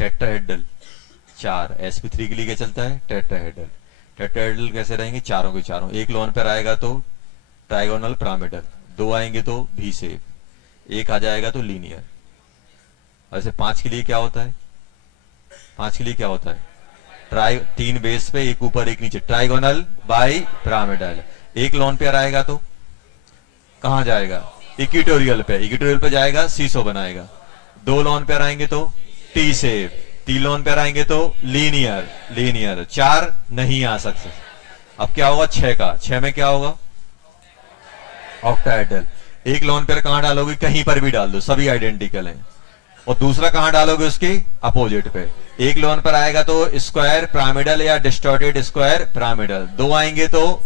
Tetrahedral, 4 sp3 के लिए क्या चलता है, टेट्राहेड्रल। टेट्राहेड्रल कैसे रहेंगे, चारों के चारों। एक लोन पेयर आएगा तो ट्राइगोनल पिरामिडल, 2 आएंगे तो भी शेप, एक आ जाएगा तो लीनियर। वैसे 5 के लिए क्या होता है, 5 के लिए क्या होता है, ट्राई, 3 बेस पे, एक ऊपर एक नीचे, ट्राइगोनल बाई पिरामिडल। एक लोन पेयर आएगा तो कहां जाएगा, इक्वेटोरियल पे, इक्वेटोरियल पे जाएगा, सीसो बनाएगा। 2 लोन पेयर आएंगे तो टी शेप, 3 लोन पेयर आएंगे तो लीनियर, लीनियर। 4 नहीं आ सकते। अब क्या होगा 6 का, 6 में क्या होगा, ऑक्टाहेड्रल। एक लोन पेयर कहां डालोगे, कहीं पर भी डाल दो, सभी आइडेंटिकल हैं। और दूसरा कहां डालोगे, उसके अपोजिट पे। एक लोन पर आएगा तो स्क्वायर पिरामिडल या डिस्टॉर्टेड स्क्वायर पिरामिडल, 2 आएंगे तो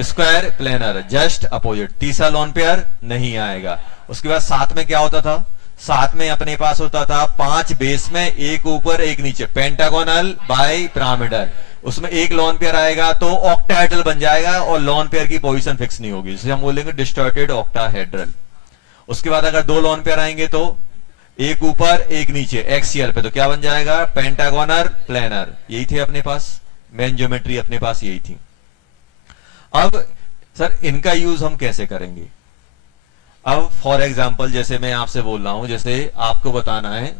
स्क्वायर प्लेनर, जस्ट अपोजिट। तीसरा लोन पेयर नहीं आएगा। उसके बाद 7 में क्या होता था, 7 में अपने पास होता था 5 बेस में, एक ऊपर एक नीचे, पेंटागोनल बाई पिरामिडल। उसमें एक लोन पेयर आएगा तो ऑक्टाहेड्रल बन जाएगा और लोन पेयर की पोजीशन फिक्स नहीं होगी, जिसे हम बोलेंगे डिस्टॉर्टेड ऑक्टाहेड्रल। उसके बाद अगर 2 लोन पेयर आएंगे तो एक ऊपर एक नीचे, एक्सियल पे, तो क्या बन जाएगा, पेंटागोनल प्लेनर। यही थे अपने पास, मेन ज्योमेट्री अपने पास यही थी। अब सर इनका यूज हम कैसे करेंगे। अब फॉर एग्जाम्पल जैसे मैं आपसे बोल रहा हूं, जैसे आपको बताना है,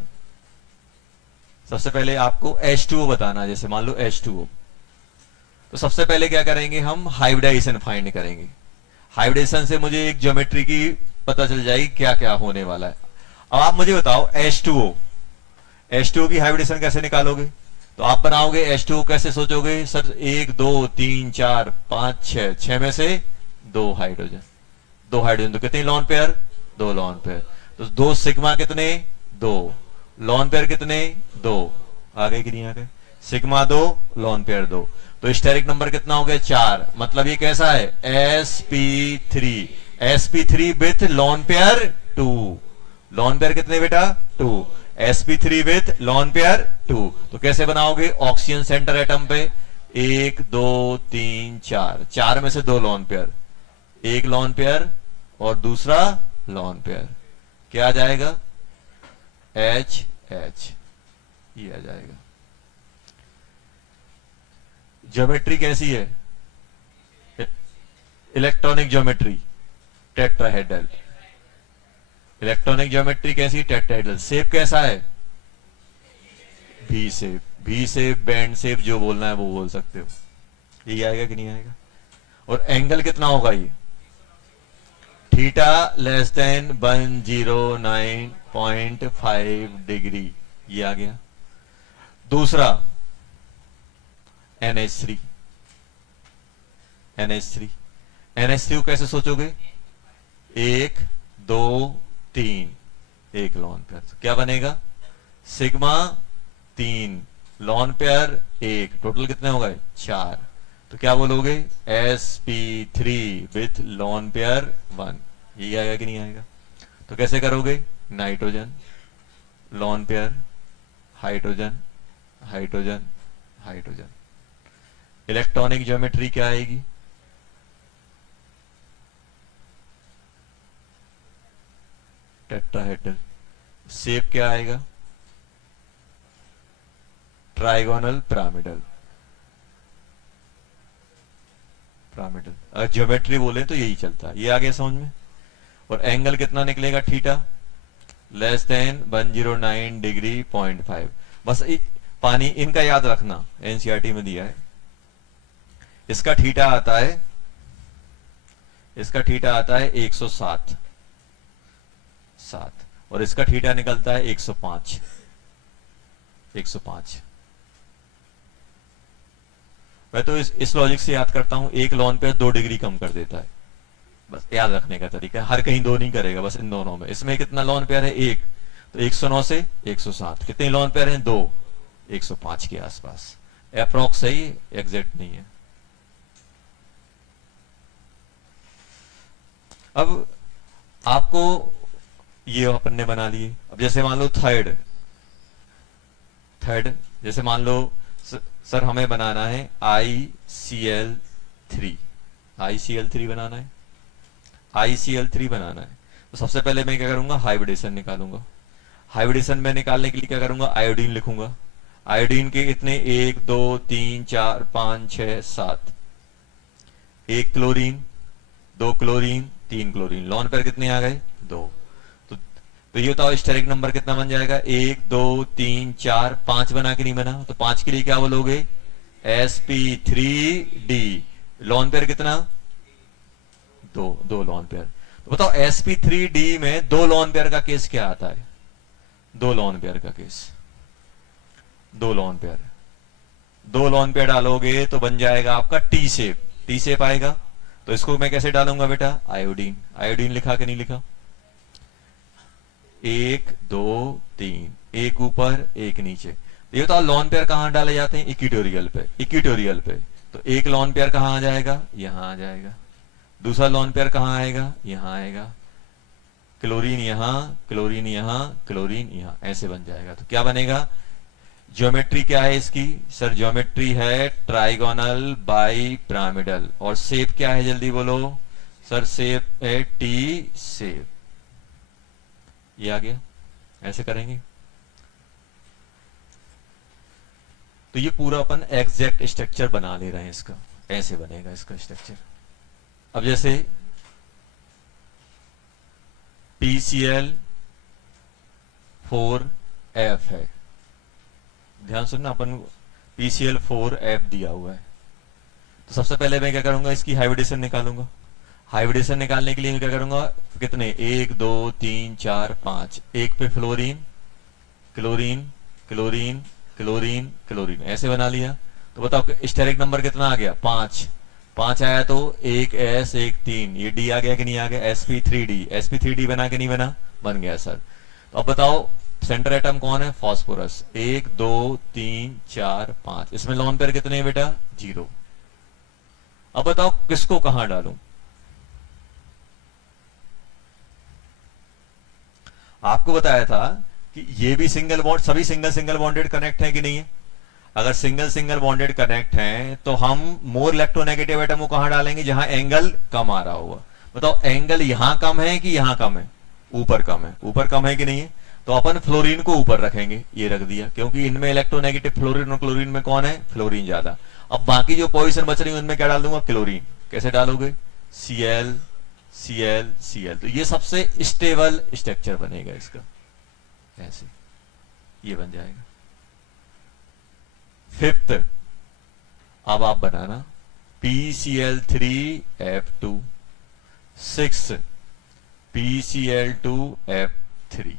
सबसे पहले आपको H2O बताना है, जैसे मान लो H2O। तो सबसे पहले क्या करेंगे, हम हाइब्रिडाइजेशन फाइंड करेंगे। हाइब्रिडेशन से मुझे एक ज्योमेट्री की पता चल जाएगी क्या क्या होने वाला है। अब आप मुझे बताओ H2O की हाइब्रिडेशन कैसे निकालोगे। तो आप बनाओगे H2O कैसे सोचोगे, सर 1 2 3 4 5 6, 6 में से 2 हाइड्रोजन, 2 हाइड्रोजन, तो कितने लोन पेयर, 2 लोन पेयर। तो 2 सिग्मा कितने, 2 लोन पेयर कितने, 2। आ गए कि नहीं आ गए, सिग्मा 2 लोन पेयर 2। तो स्टेरिक नंबर कितना हो गया, 4। मतलब ये कैसा है, sp3, sp3 with lone pair 2। Lone pair कितने बेटा, 2, sp3 विथ लोन पेयर 2। तो कैसे बनाओगे, ऑक्सीजन सेंटर एटम पे 1 2 3 4, 4 में से 2 लोन पेयर, एक लोन पेयर और दूसरा लोन पेयर, क्या आ जाएगा, H H, ये आ जाएगा। ज्योमेट्री कैसी है, electronic geometry, tetrahedral. Electronic geometry कैसी, टेट्राहेड्रल। शेप कैसा है, भी शेप, भी शेप, बैंड शेप, जो बोलना है वो बोल सकते हो। ये आएगा कि नहीं आएगा। और एंगल कितना होगा, ये थीटा लेस देन 109.5 डिग्री, ये आ गया। दूसरा NH3, NH3, NH3 को कैसे सोचोगे, 1 2 3, एक लोन पेयर, तो क्या बनेगा, सिग्मा 3, लोन पेयर 1, टोटल कितने हो गए, 4। तो क्या बोलोगे, sp3 विथ लोन पेयर 1। ये आएगा कि नहीं आएगा। तो कैसे करोगे, nitrogen, lone pair, hydrogen, hydrogen, hydrogen. Electronic geometry क्या आएगी, टेट्राहेड्रल। शेप क्या आएगा, ट्राइगोनल पिरामिडल, पिरामिडल। अगर ज्योमेट्री बोले तो यही चलता है, ये आ गया समझ में। और एंगल कितना निकलेगा, थीटा लेस देन 109 डिग्री 0.5। बस पानी इनका याद रखना, एनसीईआरटी में दिया है। इसका थीटा आता है, इसका थीटा आता है 107, 7, और इसका थीटा निकलता है 105, 105। मैं तो इस लॉजिक से याद करता हूं, एक लोन पे 2 डिग्री कम कर देता है, बस याद रखने का तरीका है। हर कहीं 2 नहीं करेगा, बस इन दोनों में। इसमें कितना लोन पेयर है, 1, तो 109 से 107, कितने लोन पेयर हैं, 2, 105 के आसपास। अप्रॉक्स है, एग्जैक्ट नहीं है। अब आपको ये अपन ने बना लिए। अब जैसे मान लो थर्ड, जैसे मान लो सर हमें बनाना है ICl3, ICl3 बनाना है, ICl3 बनाना है। तो सबसे पहले मैं क्या करूंगा, हाइब्रिडेशन निकालूंगा। हाइब्रिडेशन में निकालने के लिए क्या करूंगा, आयोडीन लिखूंगा। आयोडीन के इतने 1 2 3 4 5 6 7, एक क्लोरीन, दो क्लोरीन, तीन क्लोरीन, लॉन पेयर कितने आ गए, दो। तो ये बताओ स्टेरिक नंबर कितना बन जाएगा, 1 2 3 4 5 बना के नहीं बना, तो 5 के लिए क्या बोलोगे, sp3d। लॉन पेयर कितना, दो, दो लॉन पेयर। तो बताओ sp3d में दो लॉन पेयर का केस क्या आता है, दो लॉन पेयर का केस, दो लॉन पेयर, दो लॉन पेयर डालोगे तो बन जाएगा आपका टी शेप, टी शेप आएगा। तो इसको मैं कैसे डालूंगा बेटा, आयोडीन, आयोडीन लिखा कि नहीं लिखा, 1 2 3, एक ऊपर एक नीचे। तो ये तो लॉन पेयर कहां डाले जाते हैं, इक्विटोरियल पे, इक्विटोरियल पे। तो एक लॉन पेयर कहां आ जाएगा, यहां आ जाएगा। दूसरा लॉन पेयर कहां आएगा, यहां आएगा। क्लोरीन यहां, क्लोरीन यहां, क्लोरीन यहां, ऐसे बन जाएगा। तो क्या बनेगा, ज्योमेट्री क्या है इसकी, सर ज्योमेट्री है ट्राइगोनल बाई पिरामिडल। और शेप क्या है, जल्दी बोलो सर, शेप है टी शेप। ये आ गया, ऐसे करेंगे। तो ये पूरा अपन एग्जैक्ट स्ट्रक्चर बना ले रहे हैं इसका, ऐसे बनेगा इसका स्ट्रक्चर। अब जैसे PCl4F है, ध्यान सुनना, अपन PCl4F दिया हुआ है। तो सबसे पहले मैं क्या करूंगा, इसकी हाइब्रिडेशन निकालूंगा। हाइब्रिडेशन निकालने के लिए मैं क्या करूंगा, कितने 1 2 3 4 5, एक पे fluorine, chlorine, chlorine, chlorine, chlorine, ऐसे बना लिया। तो बताओ स्टेरिक नंबर कितना आ गया, 5। 5 आया तो एक S एक 3, ये D आ गया कि नहीं आ गया, sp3d, sp3d बना के नहीं बना, बन गया सर। तो अब बताओ सेंटर एटम कौन है, फास्फोरस, 1 2 3 4 5, इसमें लॉन पेयर कितने हैं बेटा, 0। अब बताओ किसको कहां डालूं, आपको बताया था कि ये भी सिंगल बॉन्ड, सभी सिंगल सिंगल बॉन्डेड कनेक्ट है कि नहीं है। अगर सिंगल सिंगल बॉन्डेड कनेक्ट हैं तो हम मोर इलेक्ट्रोनेगेटिव एटम को कहां डालेंगे, जहां एंगल कम आ रहा होगा। बताओ एंगल यहां कम है कि यहां कम है, ऊपर कम है, ऊपर कम है कि नहीं है। तो अपन फ्लोरीन को ऊपर रखेंगे, ये रख दिया, क्योंकि इनमें इलेक्ट्रोनेगेटिव फ्लोरीन और क्लोरीन में कौन है, फ्लोरीन ज्यादा। अब बाकी जो पोजीशन बच रही है उनमें क्या डाल दूंगा, क्लोरीन। कैसे डालोगे, Cl Cl Cl। तो ये सबसे स्टेबल स्ट्रक्चर बनेगा इसका, ऐसे ये बन जाएगा। फिफ्थ, अब आप बनाना PCl3F2, 6 PCl2F3,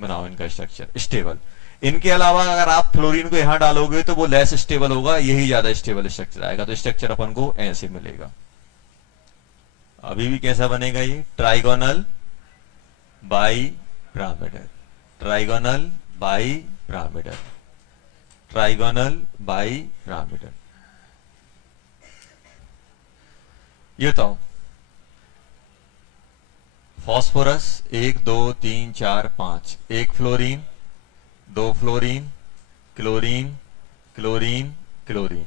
बनाओ इनका स्ट्रक्चर स्टेबल। इनके अलावा अगर आप फ्लोरीन को यहां डालोगे तो वो लेस स्टेबल होगा, यही ज्यादा स्टेबल स्ट्रक्चर आएगा। तो स्ट्रक्चर अपन को ऐसे मिलेगा। अभी भी कैसा बनेगा, ये trigonal bi pyramidal, trigonal bi pyramidal, trigonal bi pyramidal. ये तो फास्फोरस 1 2 3 4 5, एक फ्लोरीन, दो फ्लोरीन, क्लोरीन, क्लोरीन, क्लोरीन।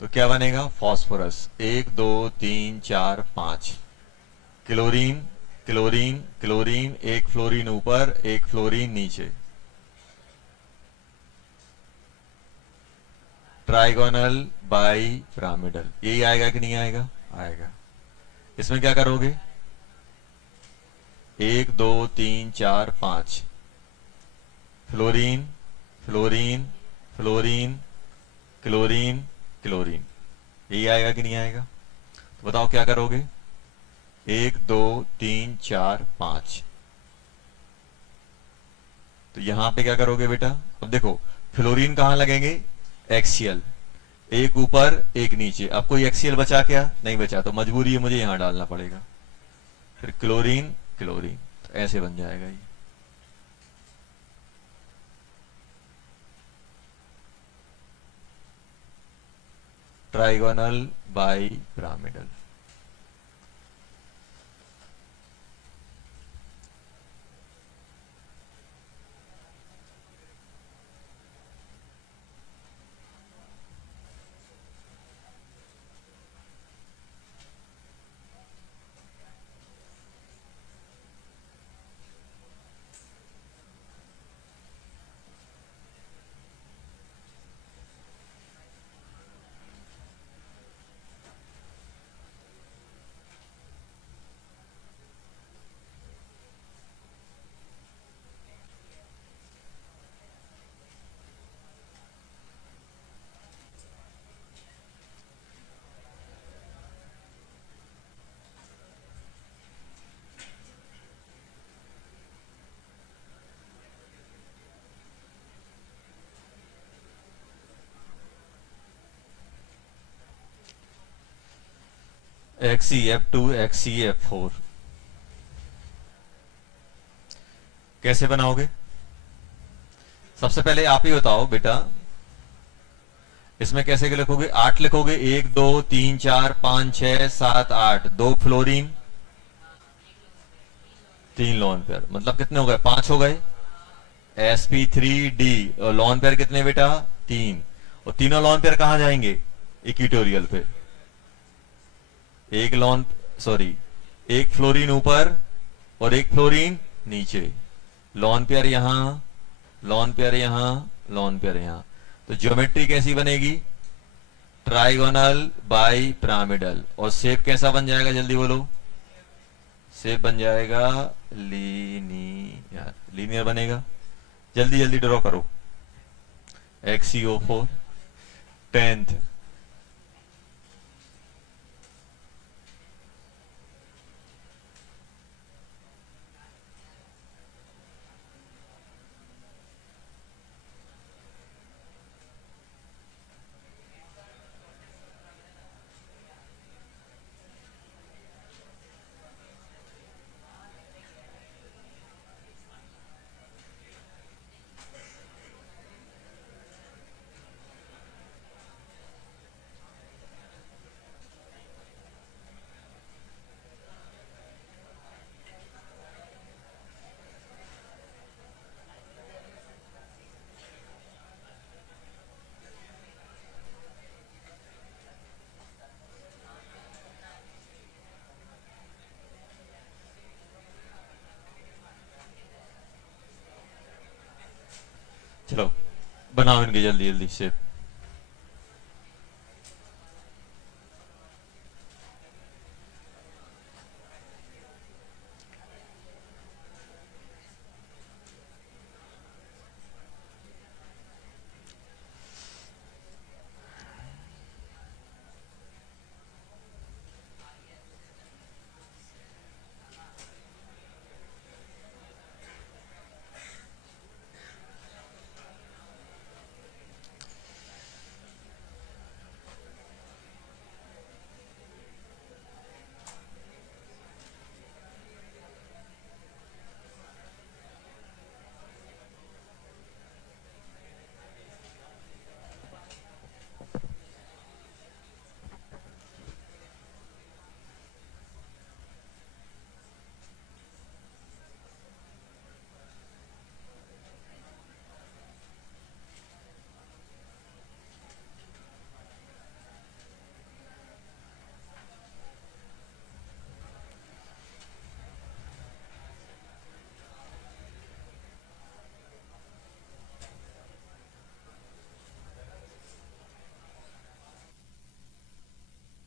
तो क्या बनेगा, फास्फोरस 1 2 3 4 5, क्लोरीन, क्लोरीन, क्लोरीन, एक फ्लोरीन ऊपर एक फ्लोरीन नीचे, ट्राइगोनल बाई पिरामिडल। यही आएगा कि नहीं आएगा, आएगा। इसमें क्या करोगे, 1 2 3 4 5, fluorine, fluorine, fluorine, chlorine, chlorine, यही आएगा कि नहीं आएगा। तो बताओ क्या करोगे, 1 2 3 4 5। तो यहां पे क्या करोगे बेटा, अब देखो फ्लोरीन कहां लगेंगे, एक्सियल, एक ऊपर एक नीचे। अब कोई एक्सियल बचा क्या, नहीं बचा, तो मजबूरी है मुझे यहां डालना पड़ेगा। फिर क्लोरीन, क्लोरीन, तो ऐसे बन जाएगा ये। Trigonal bi pyramidal. XeF2 XeF4 कैसे बनाओगे? सबसे पहले आप ही बताओ बेटा, इसमें कैसे के लिखोगे? 8 लिखोगे, 1 2 3 4 5 6 7 8, 2 फ्लोरीन 3 लॉन पेयर, मतलब कितने हो गए? 5 हो गए। sp3d और लॉन पेयर कितने बेटा? 3। और तीनों लॉन पेयर कहां जाएंगे? इक्विटोरियल पे। एक लॉन सॉरी एक फ्लोरीन ऊपर और एक फ्लोरीन नीचे। लॉन पेयर यहां, लॉन पेयर यहां, लॉन पेयर यहां। तो ज्योमेट्री कैसी बनेगी? Trigonal bi pyramidal. और शेप कैसा बन जाएगा? जल्दी बोलो। शेप बन जाएगा लीनियर। लीनियर बनेगा। जल्दी जल्दी ड्रॉ करो। XeO4 10th। चलो बनाओ इनकी जल्दी जल्दी शेप।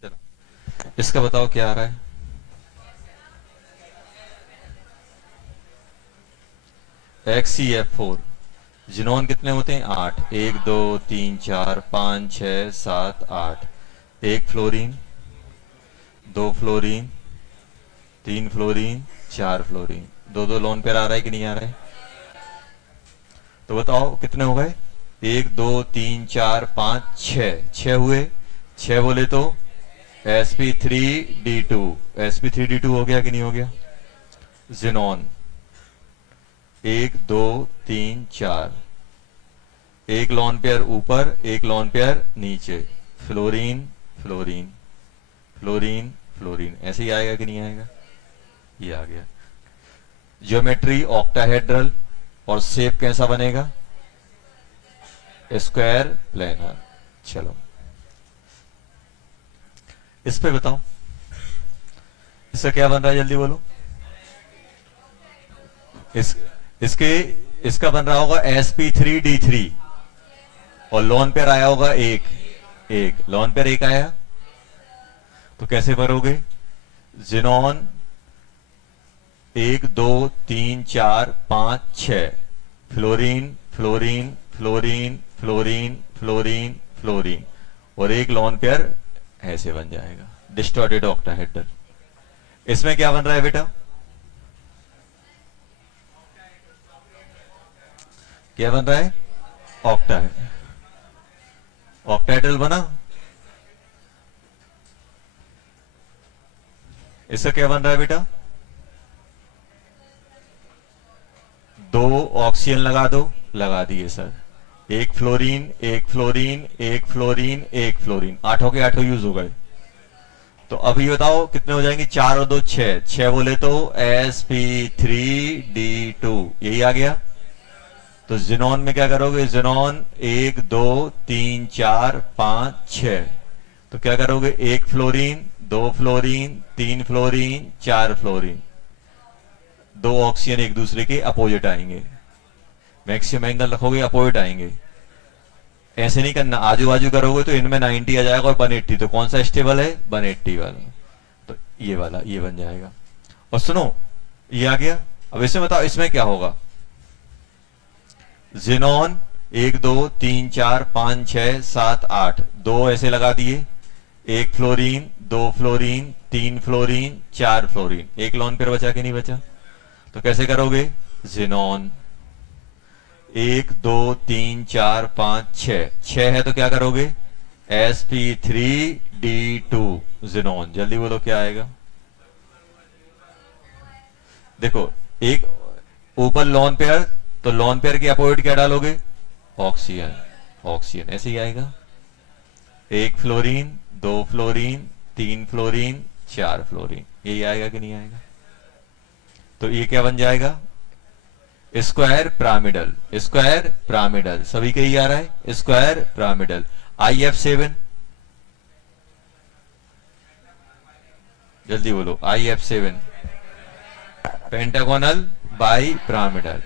चलो इसका बताओ क्या आ रहा है? XeF4 जिनोन कितने होते हैं? 8। 1 2 3 4 5 6 7 8। एक फ्लोरीन, 2 फ्लोरीन, 3 फ्लोरीन, 4 फ्लोरीन। दो दो लोन पेयर आ रहा है कि नहीं आ रहा है? तो बताओ कितने हो गए? 1 2 3 4 5 6। 6 हुए। 6 बोले तो sp3d2। sp3d2 हो गया कि नहीं हो गया? जिनोन 1 2 3 4। एक लॉन पेयर ऊपर, एक लॉन पेयर नीचे। Fluorine fluorine fluorine fluorine. ऐसे ही आएगा कि नहीं आएगा? ये आ गया। Geometry octahedral. और शेप कैसा बनेगा? Square planar. चलो इस पे बताओ, इसका क्या बन रहा है? जल्दी बोलो। इसके इसका बन रहा होगा sp3d3 और लॉन पेयर आया होगा एक लॉन पेयर एक आया। तो कैसे भरोगे? Xenon 1 2 3 4 5 6। Fluorine fluorine fluorine fluorine fluorine fluorine. और एक लॉन पेयर ऐसे बन जाएगा, डिस्टॉर्टेड ऑक्टाहेड्रल। इसमें क्या बन रहा है बेटा? क्या बन रहा है? ऑक्टाहेड्रल बना। इसका क्या बन रहा है बेटा? 2 ऑक्सीजन लगा दो, लगा दिए सर। एक फ्लोरीन, एक फ्लोरीन, एक फ्लोरीन, एक फ्लोरीन, 8 के 8 यूज हो गए। तो अभी बताओ कितने हो जाएंगे? 4 और 2 6, 6 बोले तो sp3d2, यही आ गया। तो जिनॉन में क्या करोगे? जिनॉन 1 2 3 4 5 6, तो क्या करोगे? 1 fluorine, 2 fluorine, 3 fluorine, 4 fluorine, 2 oxygen एक दूसरे के अपोजिट आएंगे। मैक्सिमम एंगल रखोगे अपोजिट आएंगे। ऐसे नहीं करना, आजू बाजू करोगे तो इनमें 90 आ जाएगा और 180, तो कौन सा स्टेबल है? 180 वाला। तो ये वाला ये बन जाएगा। और सुनो, ये आ गया। अब इसमें बताओ इसमें क्या होगा? जिनॉन 1 2 3 4 5 6 7 8, 2 ऐसे लगा दिए। 1 फ्लोरीन, 2 फ्लोरीन, 3 फ्लोरीन, 4 फ्लोरीन, एक लॉन पेयर बचा कि नहीं बचा? तो कैसे करोगे? जिनॉन 1 2 3 4 5 6, 6 है तो क्या करोगे? sp3d2 xenon. जल्दी बोलो क्या आएगा? देखो, एक ऊपर लॉन पेयर, तो लॉन पेयर के अपोजिट क्या डालोगे? ऑक्सीजन, ऑक्सीजन, ऐसे ही आएगा। 1 फ्लोरीन, 2 फ्लोरीन, 3 फ्लोरीन, 4 फ्लोरीन, यही आएगा कि नहीं आएगा? तो ये क्या बन जाएगा? स्क्वायर पिरामिडल, स्क्वायर पिरामिडल, सभी के ही आ रहा है स्क्वायर पिरामिडल। IF7, जल्दी बोलो। IF7 pentagonal bi pyramidal.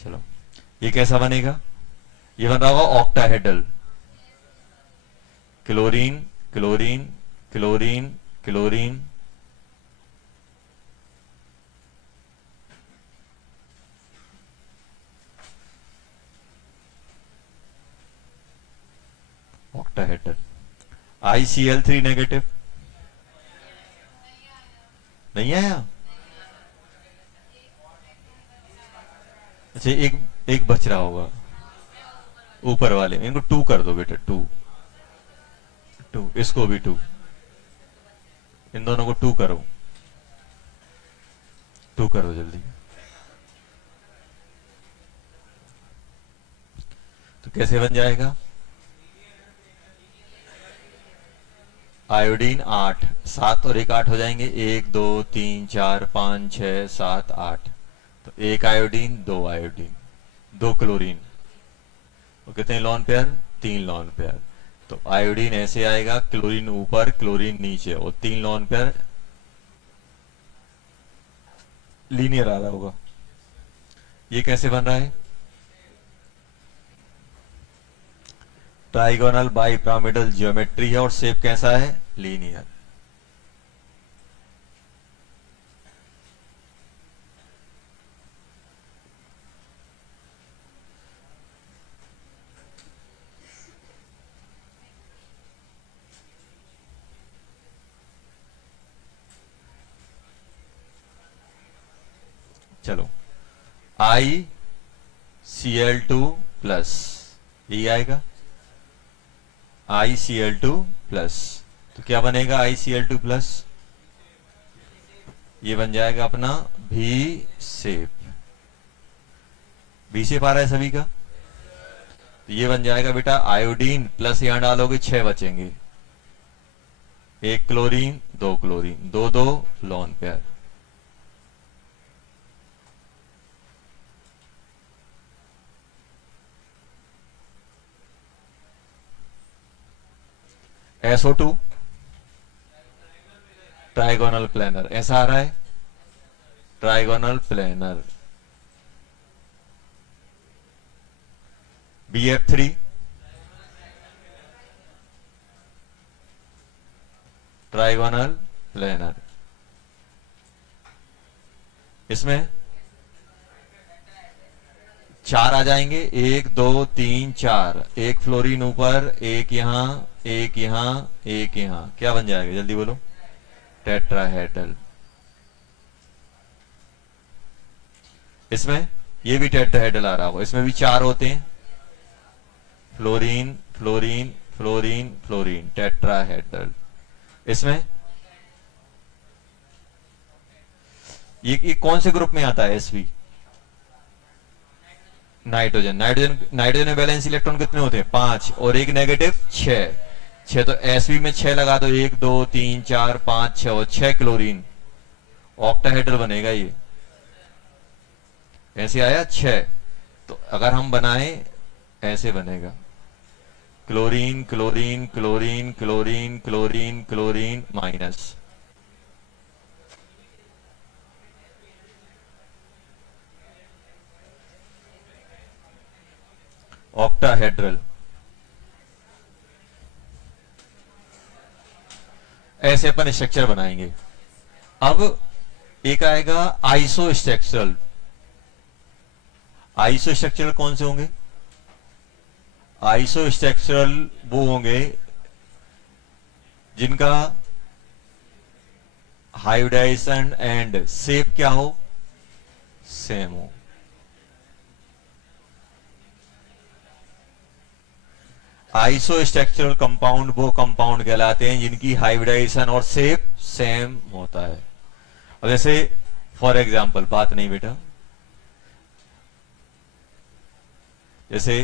चलो, ये कैसा बनेगा? ये बन रहा होगा octahedral. Chlorine, chlorine, chlorine, chlorine, octahedral. ICl3 negative, नहीं आया? अच्छा, एक बच रहा होगा ऊपर वाले, इनको 2 कर दो बेटा, 2 2, इसको भी 2, इन दोनों को 2 करो, 2 करो जल्दी। तो कैसे बन जाएगा? आयोडीन 8, 7 और 1 8 हो जाएंगे। 1 2 3 4 5 6 7 8, तो 1 आयोडीन, 2 आयोडीन, 2 क्लोरीन, तो कितने लॉन पेयर? 3 lone pair. तो आयोडीन ऐसे आएगा, क्लोरीन ऊपर, क्लोरीन नीचे, और 3 लॉन पेयर लीनियर आ रहा होगा। ये कैसे बन रहा है? ट्राइगोनल बाई पिरामिडल ज्योमेट्री है और शेप कैसा है? लीनियर। चलो, ICl2 प्लस, ये आएगा ICl2 प्लस। तो क्या बनेगा ICl2 प्लस? ये बन जाएगा अपना V शेप। V शेप आ रहा है सभी का? तो ये बन जाएगा बेटा आयोडीन प्लस, यहां डालोगे 6 बचेंगे। 1 chlorine, 2 chlorine, 2 2 lone pair. SO2 trigonal planar, ऐसा आ रहा है trigonal planar. BF3 trigonal planar. इसमें 4 आ जाएंगे, 1 2 3 4, 1 फ्लोरीन ऊपर, 1 यहां, 1 यहां, 1 यहां, क्या बन जाएगा? जल्दी बोलो। टेट्राहेड्रल। इसमें ये भी टेट्राहेड्रल आ रहा होगा, इसमें भी 4 होते हैं, fluorine fluorine fluorine fluorine, tetrahedral. इसमें ये कौन से ग्रुप में आता है? एसवी, नाइट्रोजन। नाइट्रोजन नाइट्रोजन में वैलेंस इलेक्ट्रॉन कितने होते हैं? 5 और एक नेगेटिव 6। तो एसवी में 6 लगा दो, 1 2 3 4 5 6 और 6 क्लोरीन, ऑक्टाहेड्रल बनेगा ये। ऐसे आया 6। तो अगर हम बनाएं ऐसे बनेगा, chlorine chlorine chlorine chlorine chlorine chlorine minus, octahedral. ऐसे अपन स्ट्रक्चर बनाएंगे। अब एक आएगा आइसो स्ट्रक्चरल। आइसो स्ट्रक्चरल कौन से होंगे? आइसो स्ट्रक्चरल वो होंगे जिनका हाइब्रिडाइजेशन एंड शेप क्या हो? सेम हो। आइसो स्ट्रक्चरल कंपाउंड वो कंपाउंड कहलाते हैं जिनकी हाइब्रिडाइजेशन और शेप सेम होता है। अब जैसे फॉर एग्जांपल, बात नहीं बेटा, जैसे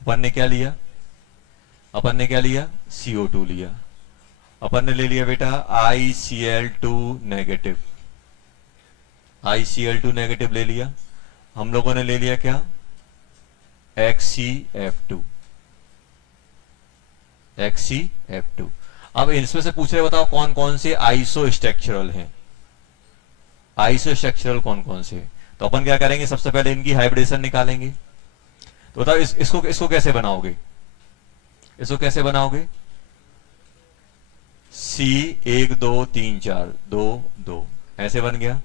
अपन ने क्या लिया? अपन ने क्या लिया? CO2 लिया। अपन ने ले लिया बेटा ICl2 नेगेटिव। ICl2 नेगेटिव ले लिया। हम लोगों ने ले लिया क्या? XCF2। XCF2। अब इनमें से पूछ रहे, बताओ कौन कौन से आइसो स्ट्रक्चरल हैं? आइसो स्ट्रक्चरल कौन कौन से? तो अपन क्या करेंगे, सबसे पहले इनकी हाइब्रिडेशन निकालेंगे। तो बताओ इसको कैसे बनाओगे? इसको कैसे बनाओगे? C 1 2 3 4 2 2 ऐसे बन गया।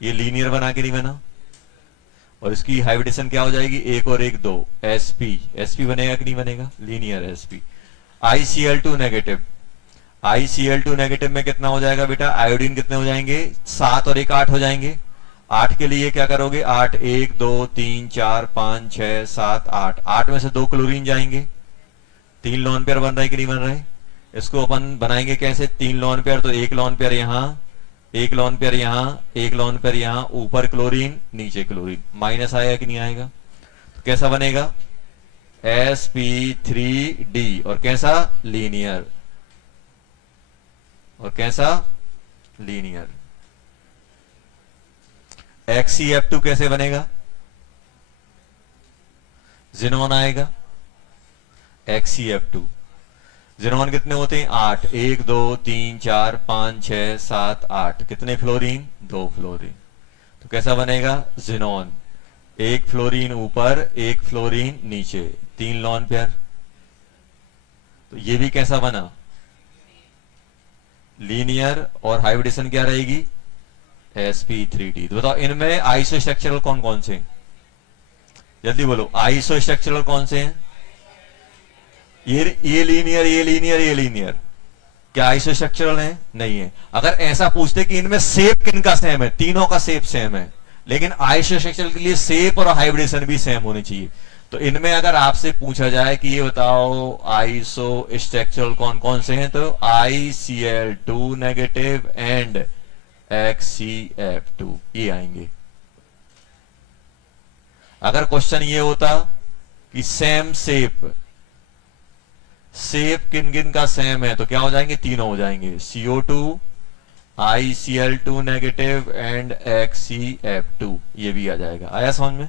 ये लीनियर बना के नहीं बना? और इसकी हाइब्रिडेशन क्या हो जाएगी? 1 और 1 2, sp बनेगा कि नहीं बनेगा? Linear sp। ICl2 negative. ICl2 negative में कितना हो जाएगा बेटा? आयोडीन कितने हो जाएंगे? 7 और 1 8 हो जाएंगे। 8 के लिए क्या करोगे? 8 1 2 3 4 5 6 7 8। 8 में से 2 क्लोरीन जाएंगे। 3 लोन पेयर बन रहे कि नहीं बन रहे? इसको अपन बनाएंगे कैसे? 3 लोन पेयर, तो 1 लोन पेयर यहां, 1 लोन पेयर यहां, 1 लोन पेयर यहां, ऊपर क्लोरीन नीचे क्लोरीन। माइनस आएगा कि नहीं आएगा? तो कैसा बनेगा? sp3d। और कैसा? लीनियर। और कैसा? लीनियर। XCF2 कैसे बनेगा? जिनोन आएगा। XCF2 जिनोन कितने होते हैं? 8 1 2 3 4 5 6 7 8। कितने फ्लोरीन? 2 फ्लोरीन। तो कैसा बनेगा? जिनोन। 1 फ्लोरीन ऊपर 1 फ्लोरीन नीचे, 3 लॉन पेयर। तो ये भी कैसा बना? लीनियर। और हाइब्रिडेशन क्या रहेगी? sp3d। तो बताओ इनमें आइसो स्ट्रक्चरल कौन कौन से? जल्दी बोलो, आइसो स्ट्रक्चरल कौन से हैं? ये लीनियर, ये लीनियर, ये लीनियर। क्या आइसो स्ट्रक्चरल है? नहीं है। अगर ऐसा पूछते कि इनमें शेप किनका सेम है? तीनों का शेप सेम है, लेकिन आइसो स्ट्रक्चरल के लिए शेप और हाइब्रिडेशन भी सेम होनी चाहिए। तो इनमें अगर आपसे पूछा जाए कि ये बताओ आइसो स्ट्रक्चरल कौन कौन से हैं, तो ICl2 नेगेटिव एंड XCF2 ये आएंगे। अगर क्वेश्चन ये होता कि सेम शेप किन किन का सेम है, तो क्या हो जाएंगे? तीनों हो जाएंगे, CO2 ICl2 negative and XCF2। ये भी आ जाएगा। आया समझ में?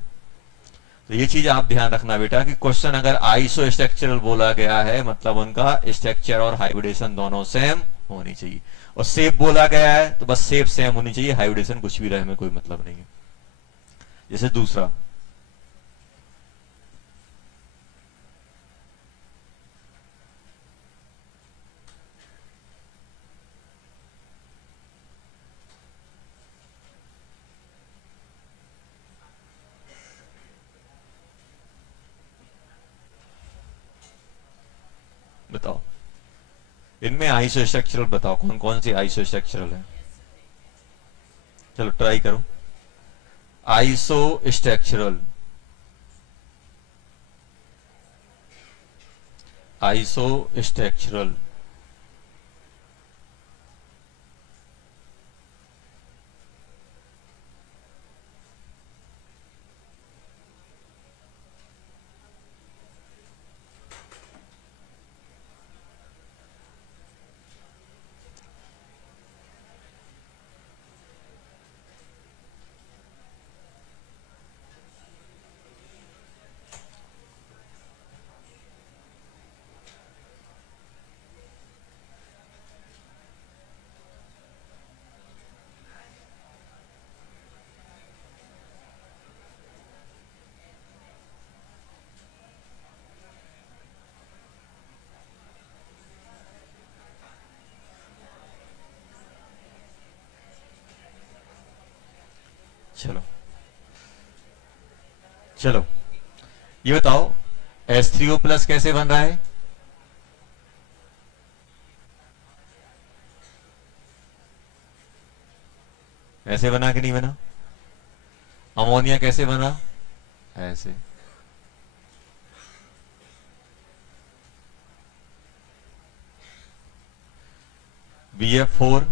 तो ये चीज आप ध्यान रखना बेटा कि क्वेश्चन अगर आइसो स्ट्रक्चरल बोला गया है, मतलब उनका स्ट्रक्चर और हाइब्रिडेशन दोनों सेम होनी चाहिए। और शेप बोला गया है तो बस शेप सेम होनी चाहिए, हाइब्रिडेशन कुछ भी रहे में कोई मतलब नहीं है। जैसे दूसरा, बताओ इनमें आइसो स्ट्रक्चरल बताओ कौन कौन सी आइसो स्ट्रक्चरल है? चलो ट्राई करो। आइसो स्ट्रक्चरल, आइसो स्ट्रक्चरल, चलो चलो ये बताओ H3O प्लस कैसे बन रहा है? ऐसे बना कि नहीं बना? अमोनिया कैसे बना? ऐसे। BF4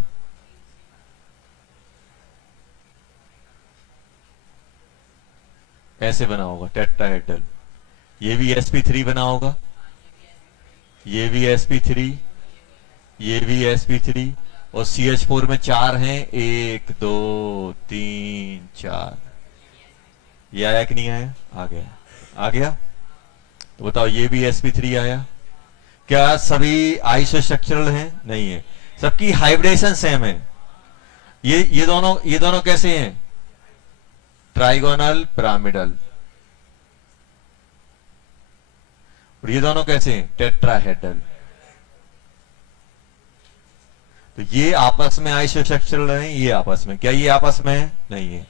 ऐसे बना होगा, टेट्राहेड्रल। ये भी sp3 बना होगा, ये भी sp3, ये भी sp3, और CH4 में 4 हैं, 1 2 3 4। ये आया कि नहीं आया? आ गया, आ गया। तो बताओ ये भी sp3 आया। क्या सभी आइसोस्ट्रक्चरल हैं? नहीं है, सबकी हाइब्रिडेशन सेम है। ये दोनों कैसे हैं? Trigonal pyramidal. और ये दोनों कैसे हैं? टेट्राहेड्रल। तो ये आपस में आइसोस्ट्रक्चरल हैं, ये आपस में, क्या ये आपस में है? नहीं है।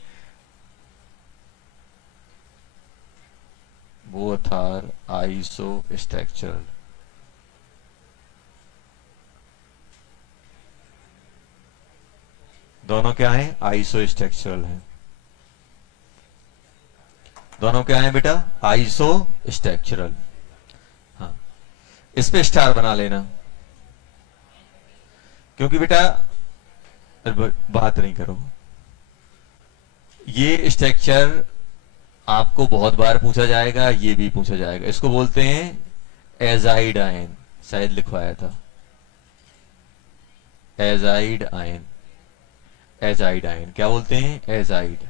Both are isostructural. दोनों क्या हैं? आइसोस्ट्रक्चरल हैं। दोनों क्या हैं बेटा? आइसोस्ट्रक्चरल। हाँ, इस पे स्टार बना लेना, क्योंकि बेटा बात नहीं करो, ये स्ट्रक्चर आपको बहुत बार पूछा जाएगा, ये भी पूछा जाएगा। इसको बोलते हैं एजाइड आयन, शायद लिखवाया था, एजाइड आयन। एजाइड आयन क्या बोलते हैं? एजाइड।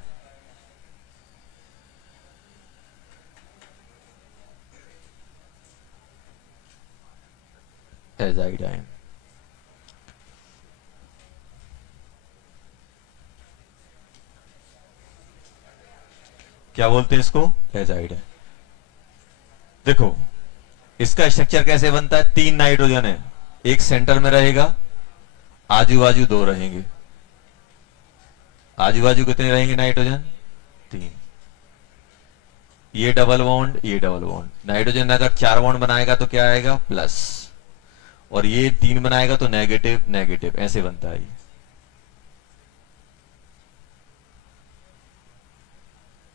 Azide ion. क्या बोलते हैं इसको? एजाइड है। देखो इसका स्ट्रक्चर कैसे बनता है? 3 नाइट्रोजन है, एक सेंटर में रहेगा, आजू बाजू 2 रहेंगे। आजू बाजू कितने रहेंगे नाइट्रोजन? 3। ये डबल बॉन्ड, ये डबल बॉन्ड। नाइट्रोजन अगर 4 बॉन्ड बनाएगा तो क्या आएगा? प्लस। और ये 3 बनाएगा तो नेगेटिव नेगेटिव, ऐसे बनता है ये।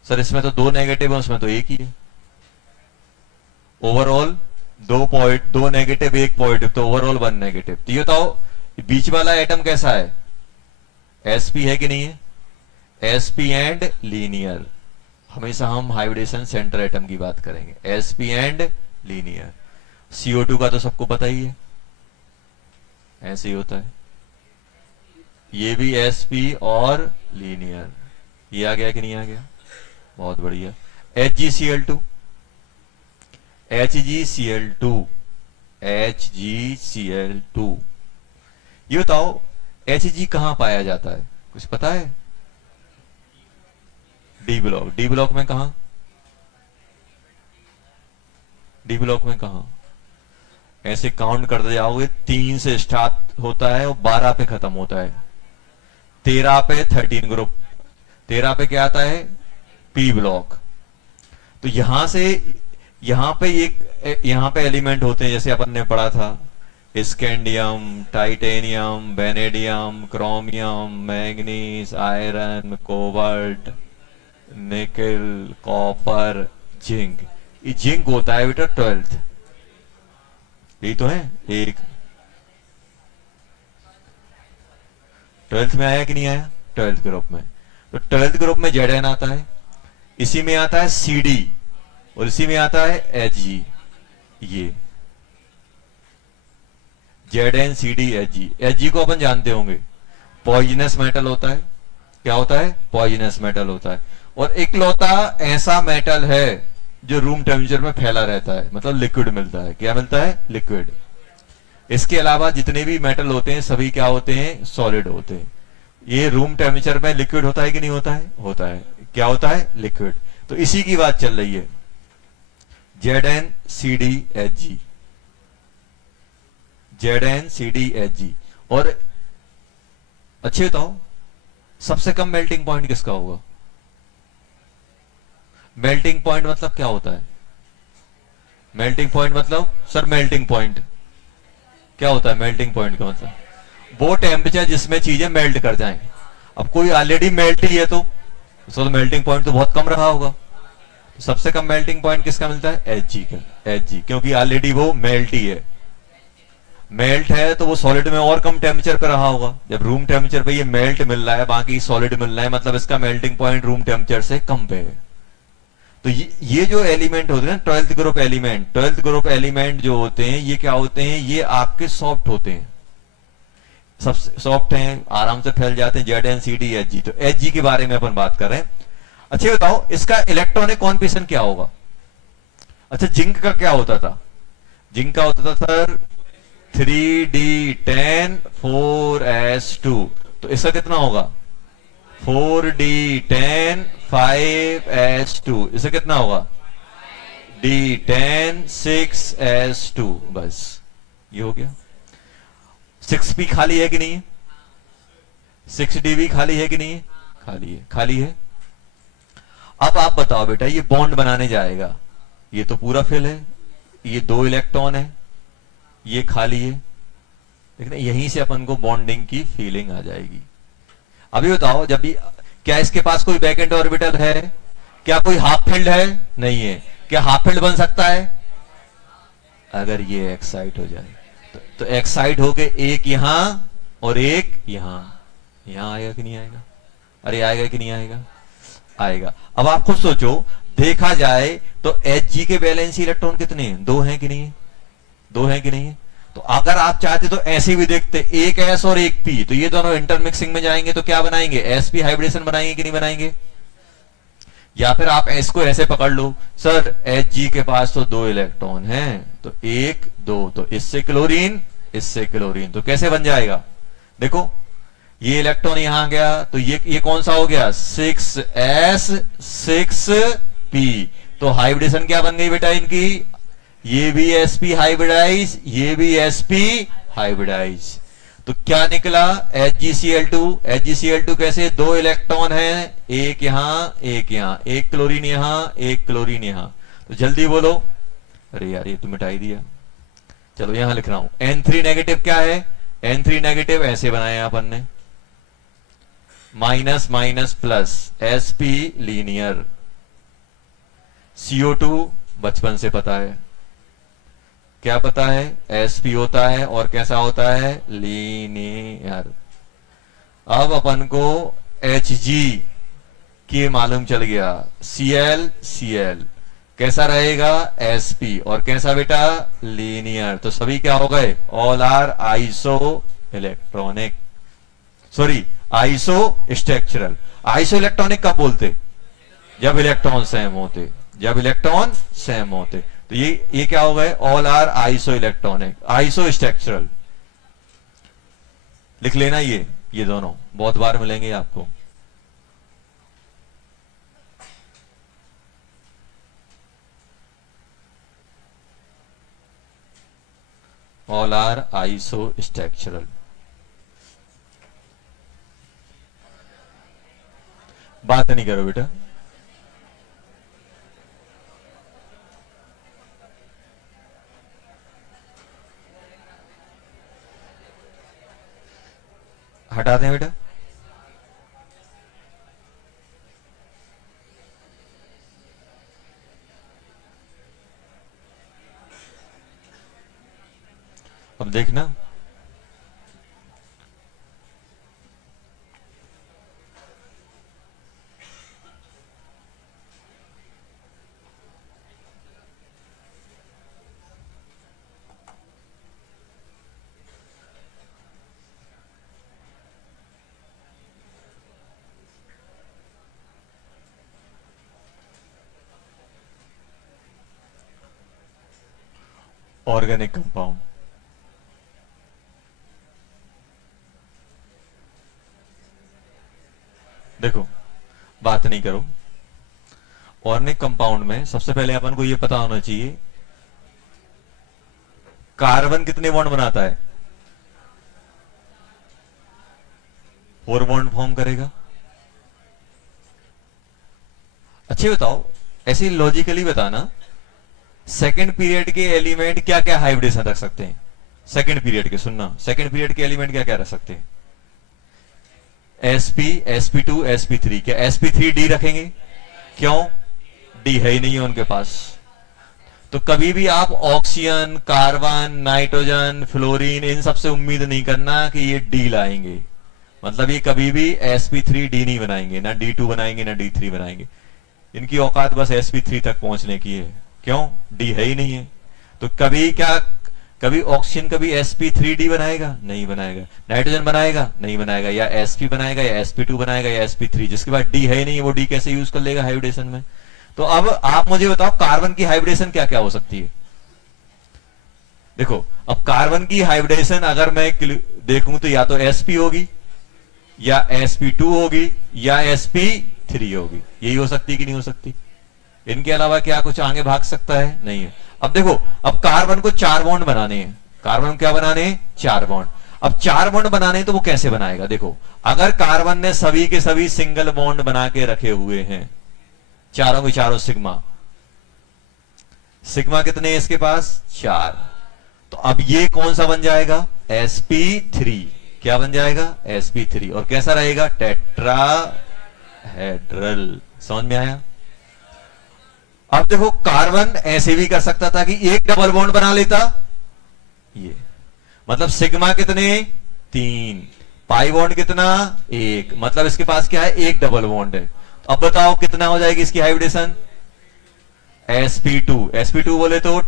सर इसमें तो 2 नेगेटिव है, उसमें तो एक ही है। ओवरऑल 2 नेगेटिव 1 पॉजिटिव, तो ओवरऑल 1 नेगेटिव। तो ये बताओ बीच वाला एटम कैसा है? sp है कि नहीं है? sp and linear. हमेशा हम हाइब्रिडेशन सेंटर एटम की बात करेंगे, sp एंड लीनियर। CO2 का तो सबको पता ही है, ऐसे ही होता है। ये भी sp और लीनियर। ये आ गया कि नहीं आ गया? बहुत बढ़िया। HgCl2, HgCl2, HgCl2। ये बताओ Hg कहां पाया जाता है? कुछ पता है? D block. डी ब्लॉक में कहां? डी ब्लॉक में कहां? ऐसे काउंट करते जाओगे, 3 से स्टार्ट होता है और 12 पे खत्म होता है। 13 पे 13 ग्रुप, 13 पे क्या आता है? P block. तो यहां से यहां पे यहां पे एलिमेंट होते हैं, जैसे अपन ने पढ़ा था, scandium, titanium, vanadium, chromium, manganese, iron, cobalt, निकल, कॉपर, जिंक। ये जिंक होता है बेटा 12th, यही तो है। एक 12th में आया कि नहीं आया? 12th ग्रुप में। तो 12th ग्रुप में जेड एन आता है, इसी में आता है सी डी, और इसी में आता है एच जी। ये Z N C D H G. H G को अपन जानते होंगे, पॉइजनस मेटल होता है। क्या होता है? पॉइजनस मेटल होता है। और इकलौता ऐसा मेटल है जो रूम टेम्परेचर में फैला रहता है, मतलब लिक्विड मिलता है। क्या मिलता है? लिक्विड। इसके अलावा जितने भी मेटल होते हैं सभी क्या होते हैं? सॉलिड होते हैं। ये रूम टेम्परेचर में लिक्विड होता है कि नहीं होता है? होता है। क्या होता है? लिक्विड। तो इसी की बात चल रही है, Z N C D H G, Z N C D H G. और अच्छे बताओ, सबसे कम मेल्टिंग पॉइंट किसका होगा? मेल्टिंग पॉइंट मतलब क्या होता है? मेल्टिंग पॉइंट मतलब सर, मेल्टिंग पॉइंट क्या होता है? मेल्टिंग पॉइंट का मतलब वो टेम्परेचर जिसमें चीजें मेल्ट कर जाएं। अब कोई ऑलरेडी मेल्ट ही है तो उसका तो मेल्टिंग पॉइंट तो बहुत कम रहा होगा। तो सबसे कम मेल्टिंग पॉइंट किसका मिलता है? एच जी का। एच जी, क्योंकि ऑलरेडी वो मेल्ट ही है। मेल्ट है तो वो सॉलिड में और कम टेम्परेचर पे रहा होगा। जब रूम टेम्परेचर पे ये मेल्ट मिल रहा है, बाकी सॉलिड मिल रहा है, मतलब इसका मेल्टिंग पॉइंट रूम टेम्परेचर से कम पे है। तो ये जो एलिमेंट होते हैं, 12th group element, 12th group element जो होते हैं ये क्या होते हैं? ये आपके सॉफ्ट होते हैं, सब सॉफ्ट हैं, आराम से फैल जाते हैं। Z N C D H G. तो एच जी के बारे में अपन बात कर रहे हैं। अच्छा बताओ, इसका इलेक्ट्रॉनिक कॉन्फिगरेशन क्या होगा? अच्छा, जिंक का क्या होता था? जिंक का होता था सर 3D10 4s2। तो इसका कितना होगा? 4D10 5s2। इसका कितना होगा? D10 6s2। बस ये हो गया। 6p खाली है कि नहीं है? 6d भी खाली है कि नहीं है? खाली है, खाली है। अब आप बताओ बेटा, ये बॉन्ड बनाने जाएगा, ये तो पूरा फिल है, ये 2 इलेक्ट्रॉन है, ये खाली है। लेकिन यहीं से अपन को बॉन्डिंग की फीलिंग आ जाएगी। अभी बताओ, जब भी क्या इसके पास कोई बैकेंड ऑर्बिटल है? क्या कोई हाफ फील्ड है? नहीं है। क्या हाफ फील्ड बन सकता है? अगर ये एक्साइट हो जाए तो एक्साइट होके एक यहां और एक यहां, यहां आएगा कि नहीं आएगा? अरे आएगा कि नहीं आएगा? आएगा। अब आप खुद सोचो, देखा जाए तो एच जी के वैलेंसी इलेक्ट्रॉन कितने हैं? 2 हैं कि नहीं है? 2 हैं कि नहीं है? तो अगर आप चाहते तो ऐसे भी देखते, एक एस और एक पी, तो ये दोनों इंटरमिक्सिंग में जाएंगे तो क्या बनाएंगे? एस पी हाइब्रिडेशन बनाएंगे कि नहीं बनाएंगे? या फिर आप इसको ऐसे पकड़ लो, सर एच जी के पास तो 2 इलेक्ट्रॉन हैं, तो 1 2, तो इससे क्लोरीन, इससे क्लोरीन, तो कैसे बन जाएगा? देखो, ये इलेक्ट्रॉन यहां गया तो ये कौन सा हो गया? 6s 6p। तो हाइब्रिडेशन क्या बन गई बेटा इनकी? ये भी sp हाइब्रिडाइज, ये भी sp हाइब्रिडाइज। तो क्या निकला? HgCl2। HgCl2 कैसे? 2 इलेक्ट्रॉन है, एक यहां एक यहां, एक क्लोरीन यहां एक क्लोरीन यहां। तो जल्दी बोलो। अरे यार ये तो मिटाई दिया। चलो यहां लिख रहा हूं, N3 नेगेटिव क्या है? N3 नेगेटिव ऐसे बनाया अपन ने, minus minus plus, sp linear. CO2 बचपन से पता है, क्या पता है? sp होता है और कैसा होता है? लीनियर। अब अपन को Hg की मालूम चल गया, Cl Cl कैसा रहेगा? sp और कैसा बेटा? लीनियर। तो सभी क्या हो गए? All are isoelectronic, sorry isostructural. Isoelectronic कब बोलते? जब इलेक्ट्रॉन सेम होते, जब इलेक्ट्रॉन सेम होते। तो ये क्या हो गए? All are isoelectronic, isostructural. लिख लेना, ये दोनों बहुत बार मिलेंगे आपको। All are isostructural. बात नहीं करो बेटा। हटा दें बेटा। अब देखना, ऑर्गेनिक कंपाउंड। देखो, बात नहीं करो। ऑर्गेनिक कंपाउंड में सबसे पहले अपन को यह पता होना चाहिए कार्बन कितने बॉन्ड बनाता है। 4 बॉन्ड फॉर्म करेगा। अच्छे बताओ, ऐसे लॉजिकली बताना, सेकंड पीरियड के एलिमेंट क्या क्या हाइब्रिडेशन रख सकते हैं। सेकंड पीरियड के, सुनना, सेकंड पीरियड के एलिमेंट क्या क्या रख सकते हैं। sp, sp2, sp3। क्या sp3d रखेंगे? क्यों? डी है ही नहीं है उनके पास। तो कभी भी आप ऑक्सीजन, कार्बन, नाइट्रोजन, फ्लोरीन, इन सबसे उम्मीद नहीं करना कि ये डी लाएंगे। मतलब ये कभी भी sp3d नहीं बनाएंगे, ना d2 बनाएंगे, ना d3 बनाएंगे। इनकी औकात बस sp3 तक पहुंचने की है। क्यों? डी है ही नहीं है। तो कभी ऑक्सीजन कभी sp3d बनाएगा? नहीं बनाएगा। नाइट्रोजन बनाएगा? नहीं बनाएगा। या sp बनाएगा, या sp2 बनाएगा, या sp3। जिसके बाद डी है ही नहीं, वो डी कैसे यूज कर लेगा हाइब्रिडेशन में? तो अब आप मुझे बताओ कार्बन की हाइब्रिडेशन क्या क्या हो सकती है। देखो, अब कार्बन की हाइब्रिडेशन अगर मैं देखूं तो या तो sp होगी, या sp2 होगी, या sp3 होगी। यही हो सकती है कि नहीं हो सकती? इनके अलावा क्या कुछ आगे भाग सकता है? नहीं है। अब देखो, अब कार्बन को 4 बॉन्ड बनाने हैं। कार्बन क्या बनाने हैं? 4 बॉन्ड। अब 4 बॉन्ड बनाने तो वो कैसे बनाएगा? देखो, अगर कार्बन ने सभी के सभी सिंगल बॉन्ड बना के रखे हुए हैं, चारों के चारों सिग्मा, सिग्मा कितने हैं इसके पास? 4। तो अब ये कौन सा बन जाएगा? sp3। क्या बन जाएगा? sp3। और कैसा रहेगा? टेट्राहेड्रल। समझ में आया? अब देखो, कार्बन ऐसे भी कर सकता था कि एक डबल बॉन्ड बना लेता, ये मतलब सिग्मा कितने? 3। पाई बॉन्ड कितना? 1। मतलब इसके पास क्या है? एक डबल बॉन्ड है। तो अब बताओ कितना हो जाएगी इसकी हाइब्रिडेशन? sp2। sp2 बोले तो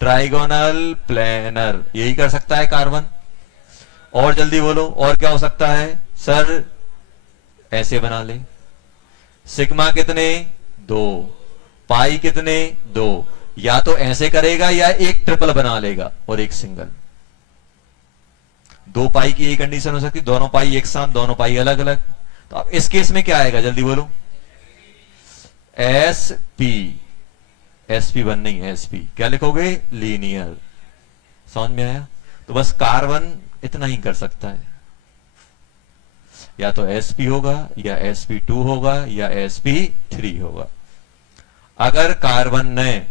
ट्राइगोनल प्लेनर। यही कर सकता है कार्बन। और जल्दी बोलो, और क्या हो सकता है? सर ऐसे बना ले। सिग्मा कितने? 2। पाई कितने? 2। या तो ऐसे करेगा, या एक ट्रिपल बना लेगा और एक सिंगल। 2 पाई की एक कंडीशन हो सकती, दोनों पाई एक साथ, दोनों पाई अलग अलग। तो अब इस केस में क्या आएगा? जल्दी बोलो। sp1 नहीं, sp। क्या लिखोगे? लीनियर। समझ में आया? तो बस कार्बन इतना ही कर सकता है, या तो sp होगा, या sp2 होगा, या sp3 होगा। अगर कार्बन ने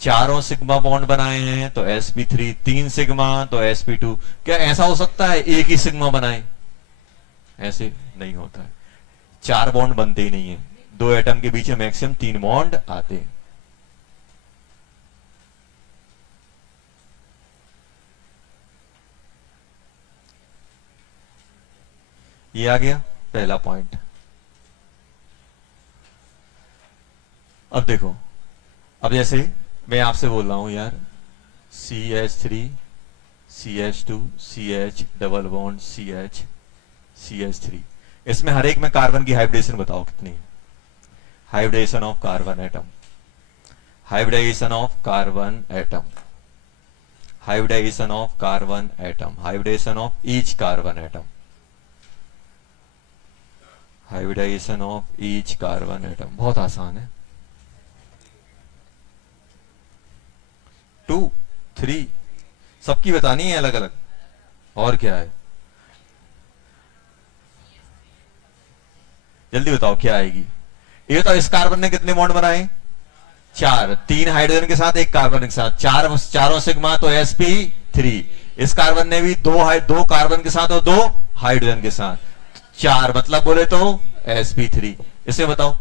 चारों सिग्मा बॉन्ड बनाए हैं तो sp3, 3 सिग्मा तो sp2। क्या ऐसा हो सकता है एक ही सिग्मा बनाए? ऐसे नहीं होता है। 4 बॉन्ड बनते ही नहीं है। 2 एटम के बीच में मैक्सिमम 3 बॉन्ड आते हैं। ये आ गया पहला पॉइंट। अब देखो, अब जैसे मैं आपसे बोल रहा हूं यार, CH3, CH2, CH double bond, CH, CH3, इसमें हर एक में कार्बन की हाइब्रिडेशन बताओ कितनी है? Hybridisation of carbon atom, hybridisation of carbon atom, hybridisation of carbon atom, hybridisation of each carbon atom, hybridisation of each carbon atom. बहुत आसान है। 2, 3 सबकी बतानी है अलग अलग। और क्या है? जल्दी बताओ क्या आएगी? ये तो इस कार्बन ने कितने बॉन्ड बनाए? 4। 3 हाइड्रोजन के साथ, एक कार्बन के साथ, चारों सिग्मा तो sp3। इस कार्बन ने भी 2 कार्बन के साथ और 2 हाइड्रोजन के साथ, 4 मतलब बोले तो sp3। इसे बताओ।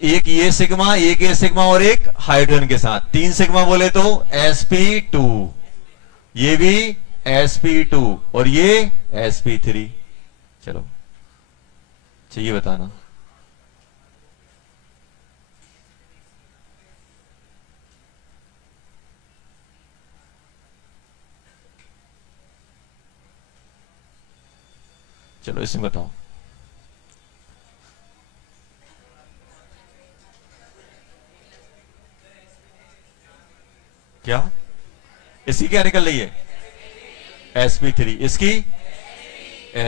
एक ये सिग्मा, एक ये सिग्मा और एक हाइड्रोजन के साथ 3 सिग्मा बोले तो sp2, ये भी sp2 और ये sp3। चलो चाहिए बताना। चलो इसमें बताओ। क्या इसकी क्या निकल रही है? sp3, इसकी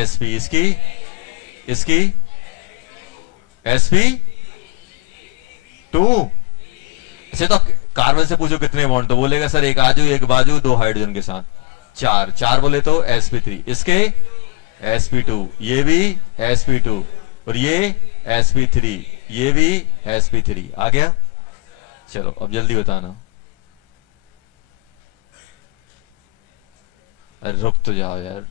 sp, इसकी sp2। अच्छा तो कार्बन से पूछो कितने बॉन्ड, तो बोलेगा सर एक आजू एक बाजू 2 हाइड्रोजन के साथ 4 बोले तो sp3, इसके sp2, ये भी sp2 और ये sp3, ये भी sp3। आ गया? चलो अब जल्दी बताना। अरे रुक तो जाओ यार।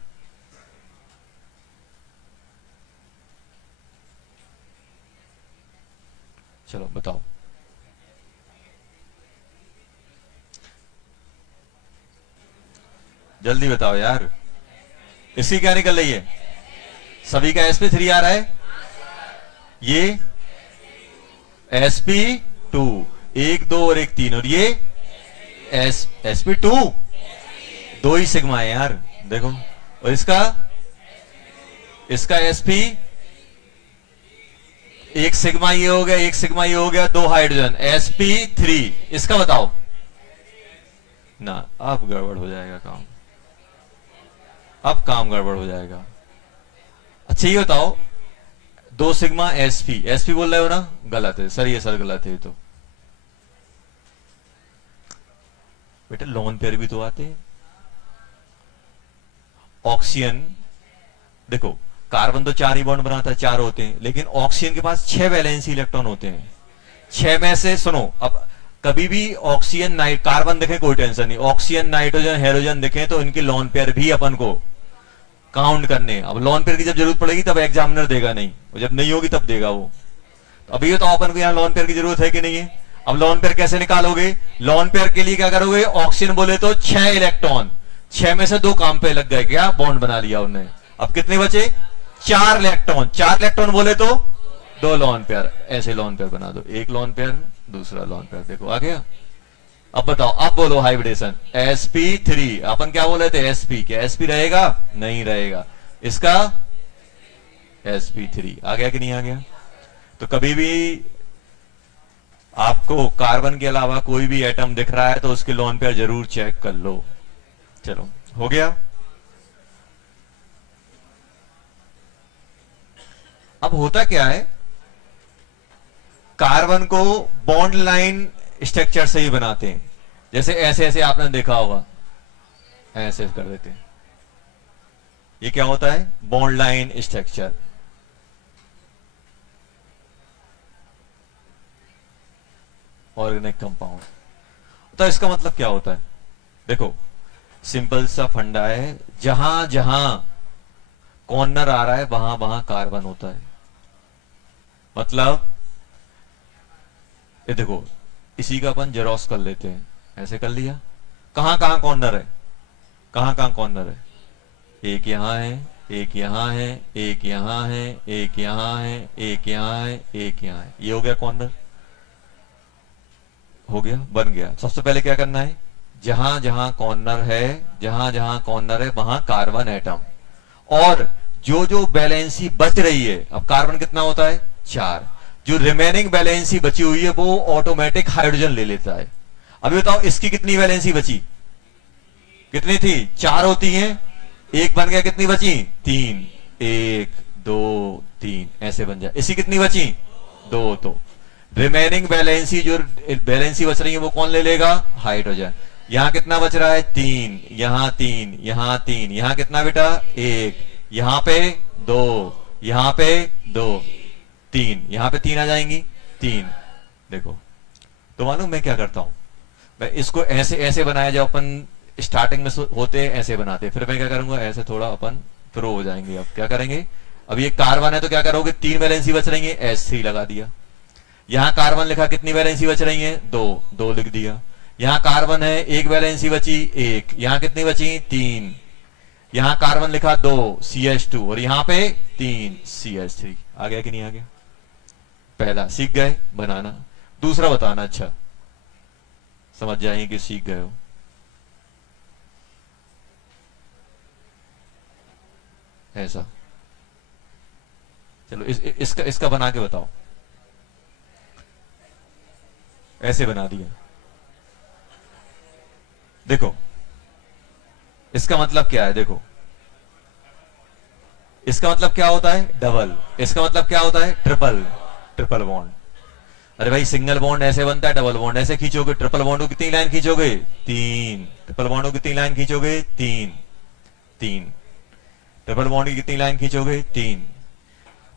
चलो बताओ। जल्दी बताओ यार। इसकी क्या निकल रही है? सभी का sp3 आ रहा है। ये sp2, 1 2 और 1 3 और ये sp2, 2 ही सिग्मा है यार देखो। और इसका sp, एक सिग्मा ये हो गया, एक सिग्मा ये हो गया, 2 हाइड्रोजन sp3। इसका बताओ ना। अब गड़बड़ हो जाएगा काम, अब काम गड़बड़ हो जाएगा। अच्छा ये बताओ 2 सिग्मा sp बोल रहे हो ना? गलत है सर, ये सर गलत है। तो बेटा लोन पेयर भी तो आते हैं। ऑक्सीजन देखो, कार्बन तो 4 ही बॉन्ड बनाता है, 4 होते हैं, लेकिन ऑक्सीजन के पास 6 वैलेंसी इलेक्ट्रॉन होते हैं। 6 में से सुनो, अब कभी भी ऑक्सीजन कार्बन देखें कोई टेंशन नहीं, ऑक्सीजन नाइट्रोजन हेलोजन देखें तो इनकी लोन पेयर भी अपन को काउंट करने। अब लोन पेयर की जब जरूरत पड़ेगी तब एग्जामिनर देगा नहीं, और जब नहीं होगी तब देगा वो। तो अभी तो अपन को यहाँ लोन पेयर की जरूरत है कि नहीं है? अब लोन पेयर कैसे निकालोगे? लोन पेयर के लिए क्या करोगे? ऑक्सीजन बोले तो 6 इलेक्ट्रॉन, 6 में से 2 काम पे लग गए, क्या बॉन्ड बना लिया उन्होंने। अब कितने बचे? 4 इलेक्ट्रॉन। 4 इलेक्ट्रॉन बोले तो 2 लोन पेयर, ऐसे लोन पेयर बना दो। एक लोन पेयर, दूसरा लोन पेयर। देखो आ गया। अब बताओ, अब बोलो हाइब्रिडेशन। sp3 अपन क्या बोले थे? sp, क्या sp रहेगा? नहीं रहेगा। इसका sp3 आ गया कि नहीं आ गया? तो कभी भी आपको कार्बन के अलावा कोई भी एटम दिख रहा है तो उसके लोन पेयर जरूर चेक कर लो। चलो हो गया। अब होता क्या है, कार्बन को बॉन्ड लाइन स्ट्रक्चर से ही बनाते हैं। जैसे ऐसे ऐसे आपने देखा होगा, ऐसे कर देते हैं। ये क्या होता है? Bond line structure. Organic compound. तो इसका मतलब क्या होता है? देखो सिंपल सा फंडा है, जहां जहां कॉर्नर आ रहा है वहां वहां कार्बन होता है। मतलब ये देखो, इसी का अपन जेरोक्स कर लेते हैं, ऐसे कर लिया। कहां कहां कॉर्नर है? कहां कहां कॉर्नर है? एक यहां है, एक यहां है, एक यहां है, एक यहां है, एक यहां है, एक यहां है। ये हो गया कॉर्नर। हो गया, बन गया। सबसे पहले क्या करना है? जहां जहां कॉर्नर है, जहां जहां कॉर्नर है वहां कार्बन एटम, और जो जो बैलेंसी बच रही है, अब कार्बन कितना होता है? 4। जो रिमेनिंग बैलेंसी बची हुई है वो ऑटोमेटिक हाइड्रोजन ले लेता है। अभी बताओ इसकी कितनी बैलेंसी बची? कितनी थी? 4 होती हैं, एक बन गया, कितनी बची? 3। 1 2 3 ऐसे बन जाए। इसी कितनी बची? 2। तो रिमेनिंग बैलेंसी, जो बैलेंसी बच रही है वो कौन ले लेगा? हाइड्रोजन। यहां कितना बच रहा है? 3, यहां 3, यहां 3, यहां कितना बेटा? 1, यहां पे 2, यहां पे 2, 3, यहां पे 3 आ जाएंगी, 3। देखो तो मालूम मैं क्या करता हूं? मैं इसको ऐसे ऐसे बनाया, जब अपन स्टार्टिंग में होते हैं ऐसे बनाते, फिर मैं क्या करूंगा? ऐसे थोड़ा अपन प्रो हो जाएंगे। अब क्या करेंगे? अब ये कार्बन है तो क्या करोगे? 3 वैलेंसी बच रही है, S3 लगा दिया। यहां कार्बन लिखा, कितनी वैलेंसी बच रही है? 2, 2 लिख दिया। यहां कार्बन है, एक वैलेंसी बची 1, यहां कितनी बची? 3। यहां कार्बन लिखा 2 CH2 और यहां पे 3 CH3। आ गया कि नहीं आ गया? पहला सीख गए बनाना, दूसरा बताना। अच्छा समझ जाएंगे कि सीख गए हो। ऐसा चलो इसका बना के बताओ। ऐसे बना दिया, देखो इसका मतलब क्या है? देखो इसका मतलब क्या होता है? डबल। इसका मतलब क्या होता है? ट्रिपल। Triple bond. अरे भाई सिंगल बॉन्ड ऐसे बनता है, डबल बॉन्ड ऐसे खींचोगे। ट्रिपल बॉन्ड को कितनी लाइन खींचोगे? 3। ट्रिपल बॉन्ड को कितनी लाइन खींचोगे? 3। 3। ट्रिपल बॉन्ड की कितनी लाइन खींचोगे? 3।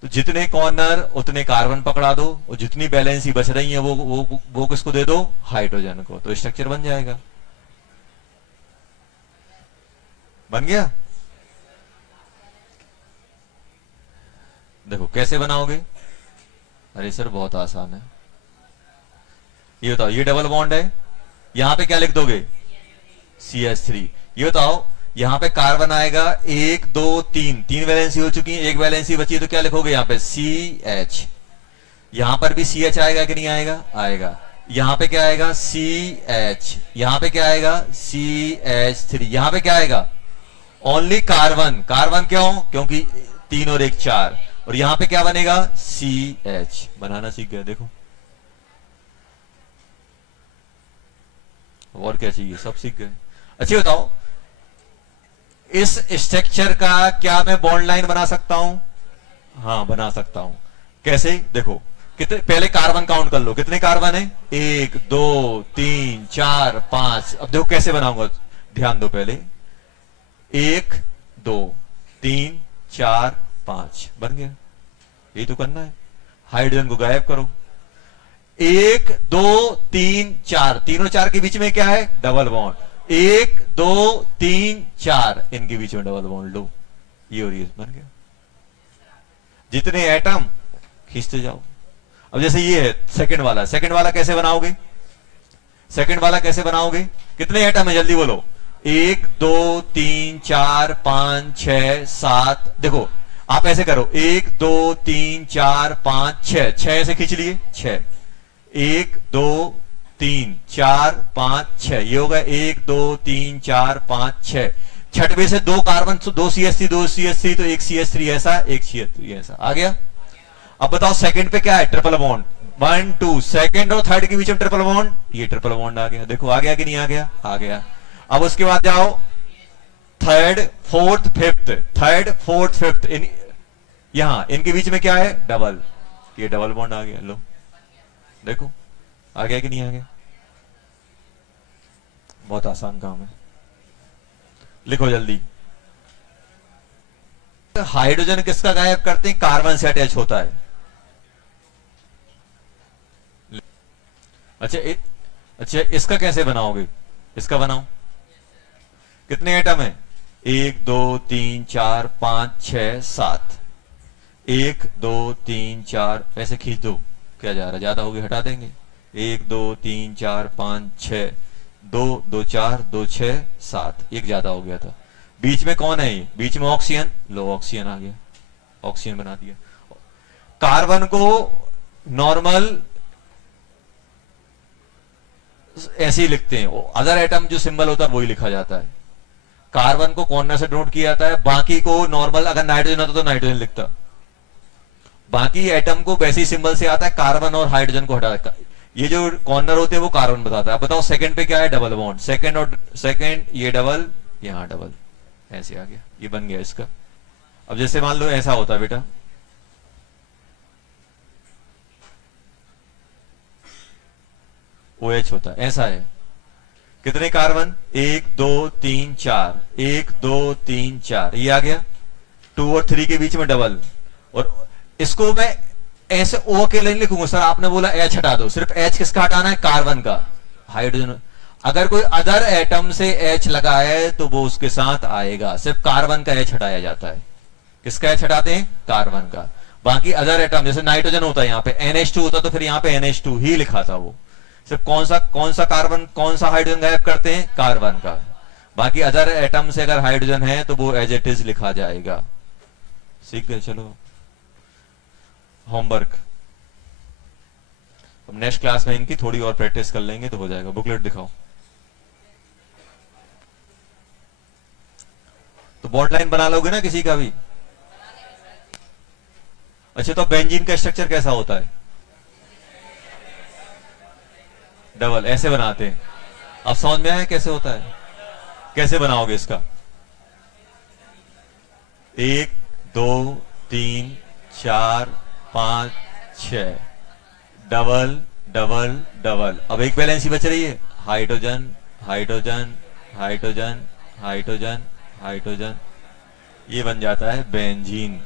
तो जितने कॉर्नर उतने कार्बन पकड़ा दो और जितनी बैलेंसी बच रही है वो किसको दे दो? हाइड्रोजन को। तो स्ट्रक्चर बन जाएगा। बन गया? देखो कैसे बनाओगे? अरे सर बहुत आसान है। ये बताओ, ये डबल बॉन्ड है, यहां पे क्या लिख दोगे? CH3। ये बताओ यहां पे कार्बन आएगा 1 2 3, 3 वैलेंसी हो चुकी है, एक वैलेंसी बची है, तो क्या लिखोगे यहां पे? CH। यहां पर भी CH आएगा कि नहीं आएगा? आएगा। यहां पे क्या आएगा? CH। यहां पे क्या आएगा? CH3। यहां पे क्या आएगा? Only carbon. कार्बन क्यों? क्योंकि 3 और 1 4। और यहां पे क्या बनेगा? CH। बनाना सीख गए। देखो और क्या चाहिए? सब सीख गए। अच्छा बताओ, इस स्ट्रक्चर का क्या मैं बॉन्ड लाइन बना सकता हूं? हाँ बना सकता हूं। कैसे? देखो कितने, पहले कार्बन काउंट कर लो, कितने कार्बन है? 1 2 3 4 5। अब देखो कैसे बनाऊंगा, ध्यान दो। पहले 1 2 3 4 5 बन गया। यही तो करना है। हाइड्रोजन को गायब करो। 1 2 3 4, तीनों 4 के बीच में क्या है? Double bond. 1 2 3 4, इनके बीच में डबल बॉन्ड लो। ये और ये बन गया। जितने एटम खींचते जाओ। अब जैसे ये है सेकंड वाला, सेकंड वाला कैसे बनाओगे? सेकंड वाला कैसे बनाओगे? कितने एटम है जल्दी बोलो? 1 2 3 4 5 6 7। देखो आप ऐसे करो, 1 2 3 4 5 6, 6 से खींच लिए 6। 1 2 3 4 5 6, ये होगा 1 2 3 4 5 6। छठवे से 2 कार्बन, 2 CH3 2 CH3, तो 1 CH3 ऐसा, 1 CH3 ऐसा आ गया। अब बताओ सेकंड पे क्या है? Triple bond. 1 2, सेकंड और थर्ड के बीच में ट्रिपल बॉन्ड, ये ट्रिपल बॉन्ड आ गया। देखो आ गया कि नहीं आ गया? आ गया। अब उसके बाद जाओ third fourth fifth, third fourth fifth, यहां इनके बीच में क्या है? डबल। ये डबल बॉन्ड आ गया। लो देखो आ गया कि नहीं आ गया? बहुत आसान काम है, लिखो जल्दी। हाइड्रोजन किसका गायब करते हैं? कार्बन से अटैच होता है। अच्छा इसका कैसे बनाओगे? इसका बनाओ। कितने एटम है? 1 2 3 4 5 6 7। 1 2 3 4 ऐसे खींच दो। क्या जा रहा? ज्यादा हो गया, हटा देंगे। 1 2 3 4 5 6, 2 2 4 2 6 7, एक ज्यादा हो गया था। बीच में कौन है? ये बीच में ऑक्सीजन। लो ऑक्सीजन आ गया, ऑक्सीजन बना दिया। कार्बन को नॉर्मल ऐसे ही लिखते हैं, अदर एटम जो सिंबल होता है वही लिखा जाता है। कार्बन को कॉर्नर से नोट किया जाता है, बाकी को नॉर्मल, अगर नाइट्रोजन होता तो नाइट्रोजन लिखता। बाकी एटम को वैसे ही सिंबल से आता है, कार्बन और हाइड्रोजन को हटा देता। ये जो कॉर्नर होते हैं वो कार्बन बताता है। अब बताओ सेकंड पे क्या है? Double bond. सेकंड और सेकंड, ये डबल, यहां डबल, ऐसे आ गया। ये बन गया इसका। अब जैसे मान लो ऐसा होता है बेटा, OH होता है, ऐसा है। कितने कार्बन? 1 2 3 4, 1 2 3 4, ये आ गया। 2 और 3 के बीच में डबल। और इसको मैं ऐसे O के लाइन लिखूंगा। सर आपने बोला H हटा दो, सिर्फ H किसका हटाना है? कार्बन का। हाइड्रोजन, अगर कोई अदर एटम से H लगा है तो वो उसके साथ आएगा। सिर्फ कार्बन का H हटाया जाता है। किसका H हटाते हैं? कार्बन का। बाकी अदर एटम जैसे नाइट्रोजन होता है यहाँ पे NH2 होता तो फिर यहाँ पे NH2 ही लिखा था वो। सिर्फ कौन सा कार्बन कौन सा हाइड्रोजन गायब करते हैं, कार्बन का। बाकी अदर एटम से अगर हाइड्रोजन है तो वो एज इट इज लिखा जाएगा। सीख गए? चलो होमवर्क नेक्स्ट क्लास में इनकी थोड़ी और प्रैक्टिस कर लेंगे तो हो जाएगा। बुकलेट दिखाओ। तो बॉन्ड लाइन बना लोगे ना किसी का भी? अच्छा, तो बेंजीन का स्ट्रक्चर कैसा होता है? डबल ऐसे बनाते हैं। अब समझ में आया कैसे होता है? कैसे बनाओगे इसका? 1 2 3 4 5 6 डबल डबल डबल। अब एक बैलेंस ही बच रही है, hydrogen hydrogen hydrogen hydrogen hydrogen. ये बन जाता है बेंजीन।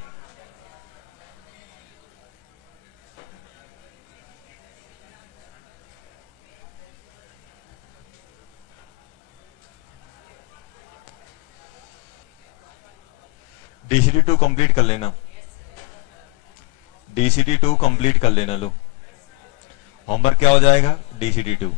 DCT2 कंप्लीट कर लेना, DCT2 कंप्लीट कर लेना। लो होमवर्क क्या हो जाएगा? DCT2।